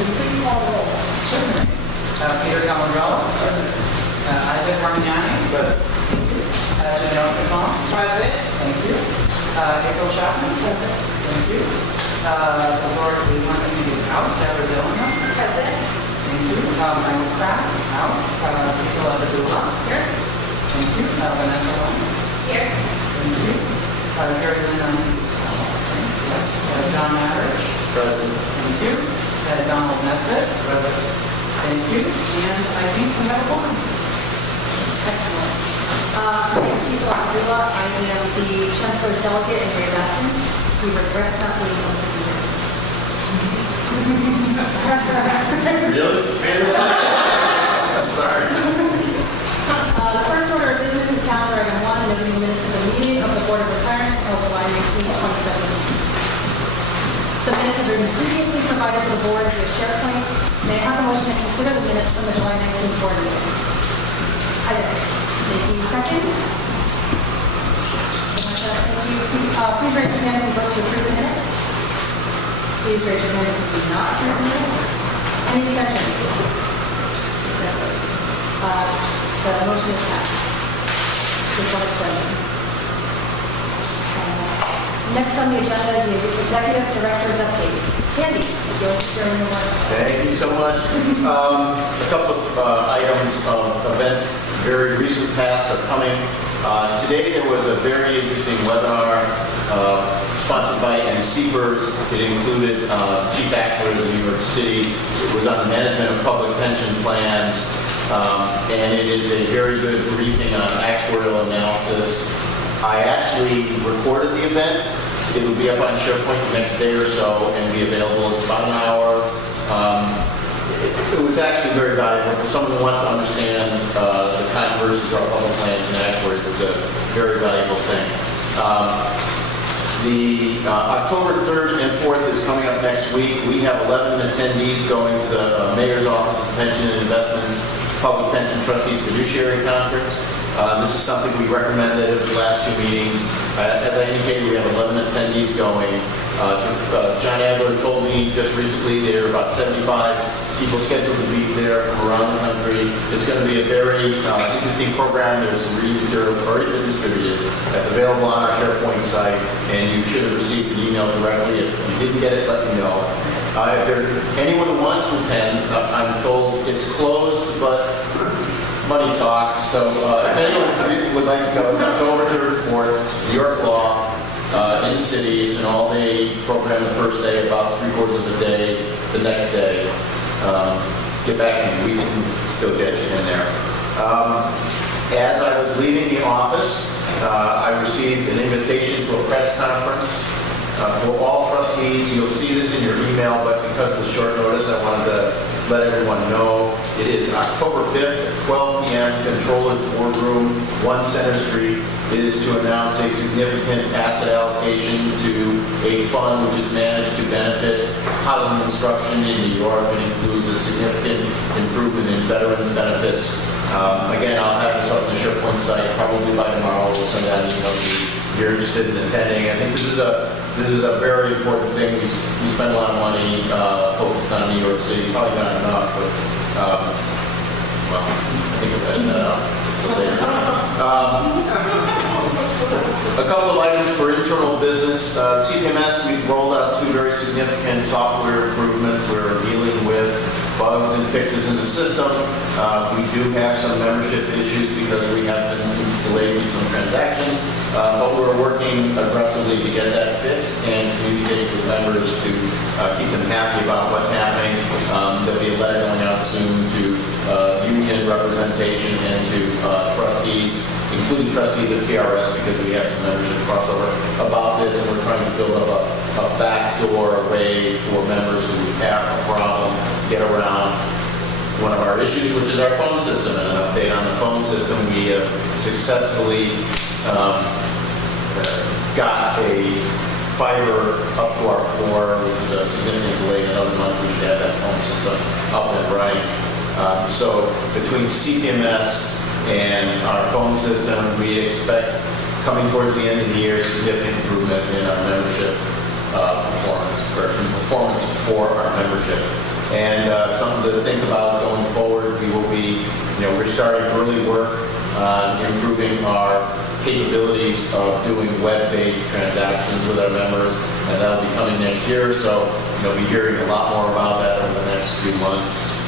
Would you please call the roll? Certainly. Peter Camarella. Present. Isaac Parmignani. Present. Janelle Capone. Present. Thank you. April Chapman. Present. Thank you. Zora Cleveland is out. Deborah Dillon. Present. Thank you. Michael Pratt. Out. Gisela Padula. Here. Thank you. Vanessa Long. Here. Thank you. Gary Lynn. Yes. John Matters. Present. Thank you. Donald Nesbitt. Present. Thank you. And I think we have a quorum. Excellent. My name is Gisela Abdullah. I am the Chancellor's Delegate in Ray's absence. He regrets not being able to be here. Really? Sorry. The first order of business is calendar item 1, noting the minutes of the meeting of the Board of Retirement held July 19, 2017. The minutes have been previously provided to the board via SharePoint. May I have a motion to consider the minutes from the July 19th board meeting? Isaac, thank you. Second? Thank you. Please raise your hand if you vote to approve the minutes. Please raise your hand if you do not approve the minutes. Any exceptions? Yes. The motion is passed. With one exception. Next on the agenda is the Executive Director's update. Sandy, would you like to share your remarks? Thank you so much. A couple of items of events very recent past are coming. Today there was a very interesting webinar sponsored by BERS. It included Chief Actuary of New York City. It was on the management of public pension plans. And it is a very good briefing on actuarial analysis. I actually recorded the event. It will be up on SharePoint the next day or so and be available. It's about an hour. It was actually very valuable for someone who wants to understand the controversies of our public plans and actuaries. It's a very valuable thing. The October 3rd and 4th is coming up next week. We have 11 attendees going to the Mayor's Office of Pension and Investments Public Pension Trustees Fiduciary Conference. This is something we recommended at the last two meetings. As I indicated, we have 11 attendees going. John Adler told me just recently there are about 75 people scheduled to be there from around the country. It's going to be a very interesting program. There's some reading material already been distributed that's available on our SharePoint site, and you should have received an email directly. If you didn't get it, let me know. If there's anyone who wants to attend, I'm told it's closed, but money talks. So if anyone would like to go, it's October 3rd, 4th, New York Law, in the city. It's an all-day program the first day, about 3/4 of the day the next day. Get back to me. We can still get you in there. As I was leaving the office, I received an invitation to a press conference for all trustees. You'll see this in your email, but because of the short notice, I wanted to let everyone know. It is October 5th at 12 p.m. Controller's Boardroom, 1 Center Street. It is to announce a significant asset allocation to a fund which is managed to benefit housing construction in New York. It includes a significant improvement in veterans benefits. Again, I'll have this up on the SharePoint site probably by tomorrow. We'll send out an email if you're interested in attending. I think this is a very important thing. We spend a lot of money focused on New York City. Probably not enough, but well, I think we're heading that up. A couple of items for internal business. CPMS, we've rolled out 2 very significant software improvements. We're dealing with bugs and fixes in the system. We do have some membership issues because we have been delayed with some transactions, but we're working aggressively to get that fixed and communicate with members to keep them happy about what's happening. There'll be a letter going out soon to union representation and to trustees, including trustees of PRS, because we have some membership crossover about this, and we're trying to build up a backdoor way for members who have a problem get around one of our issues, which is our phone system. And an update on the phone system, we have successfully got a fiber up to our floor, which is a significant delay. In another month, we should have that phone system up and running. So between CPMS and our phone system, we expect coming towards the end of the year significant improvement in our membership performance for our membership. And something to think about going forward, we will be, we're starting early work on improving our capabilities of doing web-based transactions with our members, and that'll be coming next year. So you'll be hearing a lot more about that over the next few months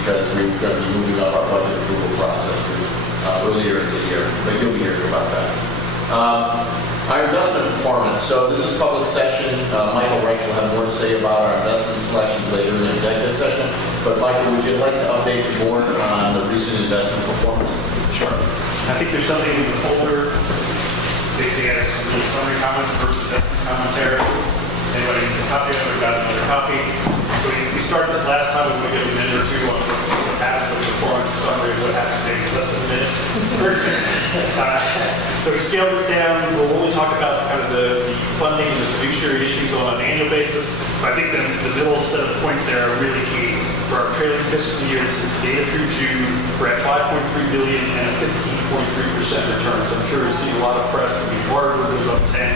because we're going to be moving up our budget approval process earlier in the year, but you'll be hearing about that. Our investment performance. So this is public session. Michael Wright will have more to say about our investment selections later in the executive session. But Michael, would you like to update the board on the recent investment performance? Sure. I think there's something in the folder. Basically, has some little summary comments versus investment commentary. Anybody needs a copy of it, got another copy. So we started this last time. We're going to give a minute or two on what happened with the performance summary of what happened, maybe less than a minute. So we scaled this down. We'll only talk about kind of the funding and the fiduciary issues on an annual basis. But I think the middle set of points there are really key. For our trailing fiscal years, data through June, we're at $5.3 billion and a 15.3% return. So I'm sure you've seen a lot of press. I mean, Harvard was up 10.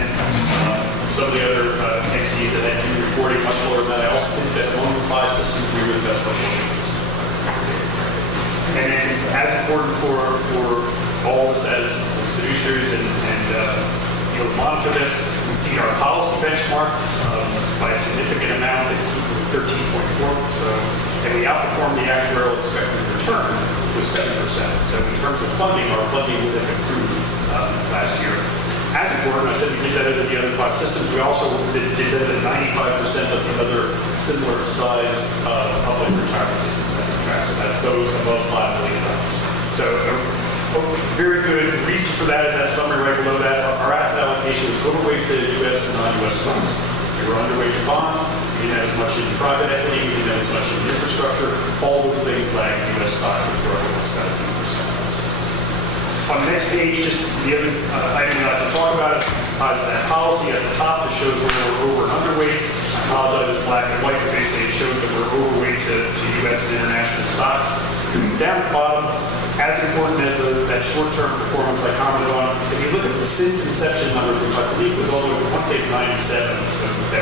Some of the other entities that had June reporting much lower than that. I also think that one of the 5 systems we were the best on the system. And then, as important for all of us as fiduciaries and monitor this, we beat our policy benchmark by a significant amount, 13.4. And we outperformed the actuarial expected return, which was 7%. So in terms of funding, our funding would have improved last year. As important, I said we did better than the other 5 systems. We also did better than 95% of the other similar size public retirement systems that we track. So that's those above $5 million. So a very good reason for that is that summary right below that. Our asset allocation was overweight to U.S. and non-U.S. stocks. We were underweight to bonds. We didn't have as much in private equity. We didn't have as much in infrastructure. All those things like U.S. stocks, which were almost 17%. On the next page, just the other item we like to talk about is that policy at the top just shows where we're over and underweight. I apologize, it's black and white, but basically it shows that we're overweight to U.S. and international stocks. Down at the bottom, as important as that short-term performance I commented on, if you look at the since inception numbers, which I believe was all the way, I want to say it's 97 that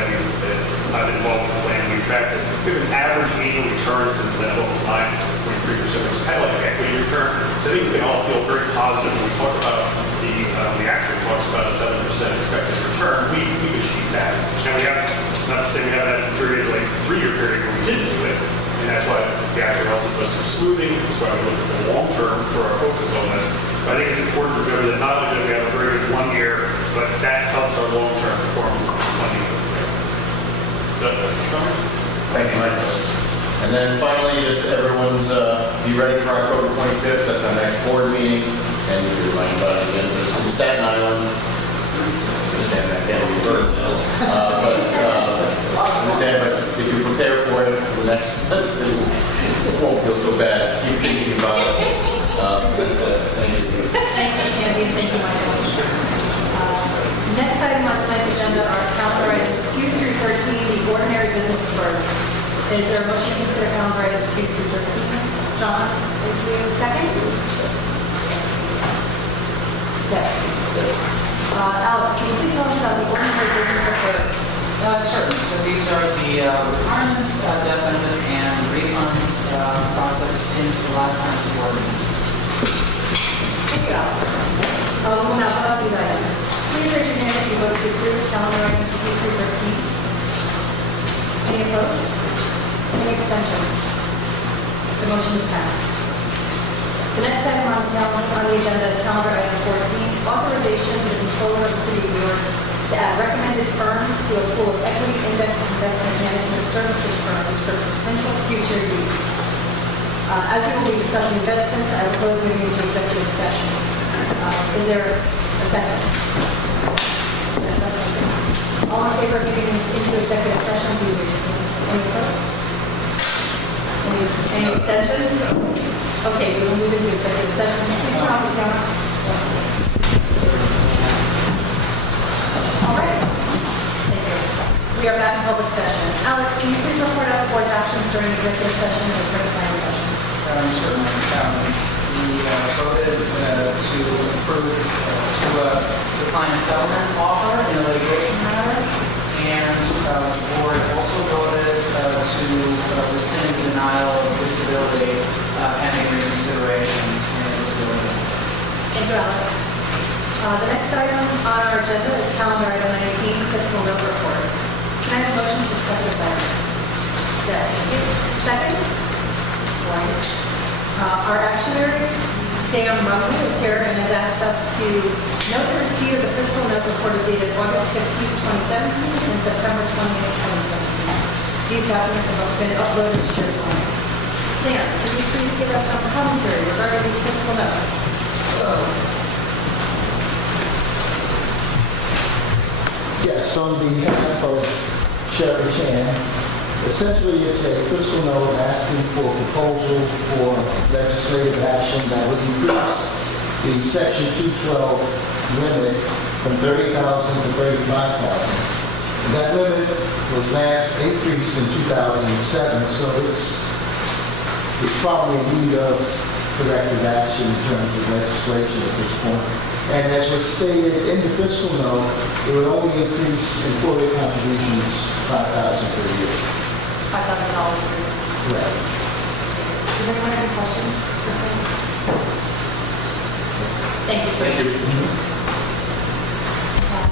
I've been involved in the plan, we tracked it. We have an average annual return since then of almost 9.3%, which is kind of like an equity return. So I think we can all feel very positive when we talk about the actual talks about a 7% expected return. We've achieved that. And we have, not to say we haven't had some period, like 3-year period where we didn't do it. And that's why the actuary also does some smoothing. That's why we look at the long term for our focus on this. But I think it's important to remember that not only do we have a very good 1 year, but that helps our long-term performance on funding. So that's the summary. Thank you, Michael. And then finally, just everyone's be ready for October 25th. That's our next board meeting. And you're reminded about it again. It's in Staten Island. I understand that can't be heard. But if you prepare for it, the next it won't feel so bad. Keep thinking about it. Thank you. Thank you, Sandy, and thank you, Michael. Next item on tonight's agenda are calendar items 2 through 13, the ordinary business of BERS. Is there a motion to consider calendar items 2 through 13? John, would you second? Yes. Alex, can you please tell us about the ordinary business of BERS? Certainly. So these are the retirements, death benefits, and refunds process since the last time the board meeting. Thank you, Alex. We will now vote on these items. Please raise your hand if you vote to approve calendar items 2 through 13. Any opposed? Any abstentions? The motion is passed. The next item on the agenda is calendar item 14, authorization to the controller of the City of New York to add recommended firms to a pool of equity index investment management services firms for potential future use. As we will be discussing investments, I will close moving into executive session. Is there a second? All in favor of moving into executive session, please raise your hand. Any opposed? Any abstentions? Okay, we will move into executive session. Please turn off the camera. All right. Thank you. We are back in public session. Alex, can you please report out the board's actions during executive session and attorney-client session? Certainly. We voted to approve to decline a settlement offer in a litigation matter, and the board also voted to advisability pending reconsideration and admissibility. Thank you, Alex. The next item on our agenda is calendar item 19, fiscal note report. Can I have a motion to discuss this item? Deb, thank you. Second? Warren. Our actuary, Sam Rumley, is here and has asked us to note the receipt of the fiscal note report dated August 15, 2017 and September 20th, 2017. These documents have been uploaded to SharePoint. Sam, can you please give us some commentary regarding these fiscal notes? Yes, on behalf of Sherry Chan, essentially it's a fiscal note asking for proposal for legislative action that would increase the Section 212 limit from 30,000 to 35,000. That limit was last increased in 2007, so it's probably in need of corrective action in terms of legislation at this point. And as was stated in the fiscal note, it would only increase employee contributions $5,000 per year. $5,000 per year. Correct. Does anyone have any questions for Sam? Thank you. Thank you.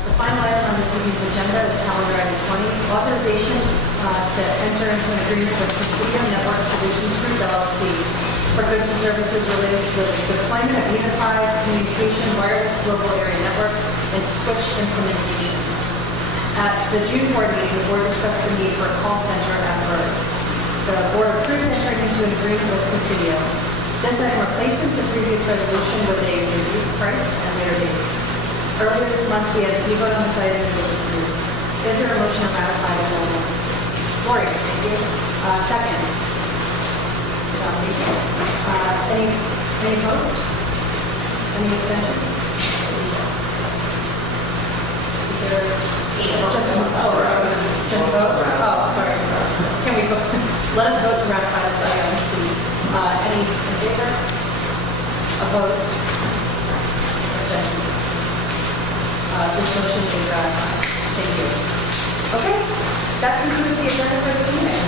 The final item on this evening's agenda is calendar item 20, authorization to enter into an agreement with Presidium Network Solutions Group LLC for goods and services related to the deployment of unified communication wireless local area network and switch implementation. At the June board meeting, the board discussed the need for a call center at BERS. The board approved entering into an agreement with Presidium. This item replaces the previous resolution with a reduced price and later dates. Earlier this month, we had a vote on this item and it was approved. Is there a motion to ratify this item? Lori, thank you. Second. John, thank you. Any opposed? Any abstentions? Is there? Just a vote. Just a vote? Oh, sorry. Can we vote? Let us vote to ratify this item, please. Any in favor? Opposed? Abstentions? This motion is ratified. Thank you. Okay, that concludes the agenda for this evening.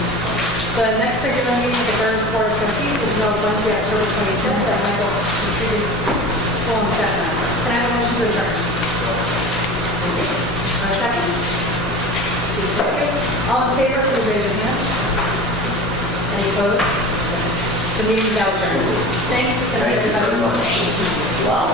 The next regular meeting of the BERS Board of Trustees is held Wednesday, October 25th at Michael Peters School and Staff Member. Can I have a motion to adjourn? Second? Okay. All in favor, please raise your hand. Any opposed? The meeting is now adjourned. Thanks. Thank you very much. Wow.